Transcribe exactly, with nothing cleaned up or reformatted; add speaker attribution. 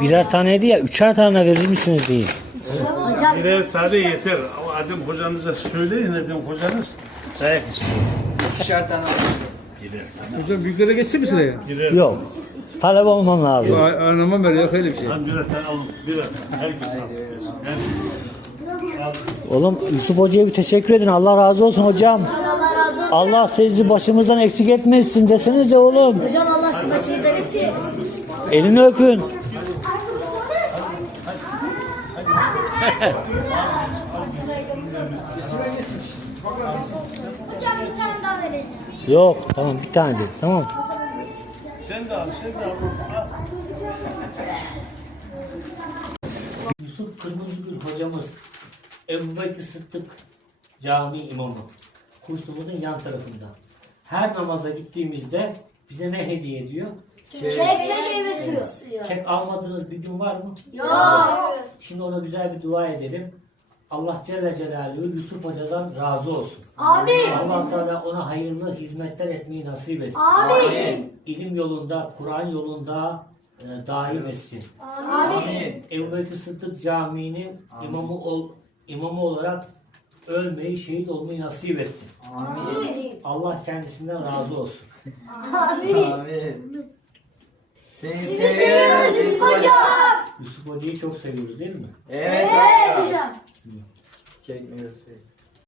Speaker 1: birer taneydi ya, üçer tane verir misiniz deyin.
Speaker 2: Birer tane yeter. Ama Adem hocanıza söyleyin, Adem hocanız dayak istiyor.
Speaker 3: İkişer tane aldım.
Speaker 2: Birer tane.
Speaker 4: Hocam büyüklere geçsin mi sıraya?
Speaker 2: Birer
Speaker 1: Yok. Talep olman lazım.
Speaker 4: Anlamam ben yok öyle bir şey.
Speaker 2: tane. Birer tane alın. Birer tane. Herkes alsın.
Speaker 1: Oğlum Yusuf Hoca'ya bir teşekkür edin. Allah razı olsun hocam.
Speaker 5: Allah razı olsun.
Speaker 1: Allah sizi başımızdan eksik etmesin desenize oğlum.
Speaker 5: Hocam Allah sizin başınızdan eksik.
Speaker 1: Elini öpün.
Speaker 5: Hocam bir tane daha verelim.
Speaker 1: Yok tamam bir tane dedi tamam.
Speaker 2: Sen de al, sen de al. Al.
Speaker 1: Yusuf Kırmızıgül hocamız Ebu Bekir Sıddık Camii imamı. Kursumuzun yan tarafında. Her namaza gittiğimizde bize ne hediye ediyor?
Speaker 5: Kek ve meyve suyu.
Speaker 1: Kek almadığınız bir gün var mı?
Speaker 5: Yok.
Speaker 1: Şimdi ona güzel bir dua edelim. Allah Celle Celaluhu Yusuf Hoca'dan razı olsun.
Speaker 5: Amin.
Speaker 1: Allah Teala ona hayırlı hizmetler etmeyi nasip etsin.
Speaker 5: Amin.
Speaker 1: İlim yolunda, Kur'an yolunda e, daim etsin.
Speaker 5: Amin.
Speaker 1: Ebu Bekir Sıddık Camii'nin imamı ol, imamı olarak ölmeyi, şehit olmayı nasip etsin.
Speaker 5: Amin.
Speaker 1: Allah kendisinden razı olsun.
Speaker 5: Amin.
Speaker 3: Amin. Seni
Speaker 5: Sizi
Speaker 3: seviyoruz
Speaker 5: seviyoruz
Speaker 3: Yusuf Hoca.
Speaker 5: hocam.
Speaker 1: Yusuf Hoca'yı çok seviyoruz değil mi?
Speaker 3: Evet
Speaker 5: Evet
Speaker 3: hocam.
Speaker 5: hocam.
Speaker 3: Çekmiyoruz.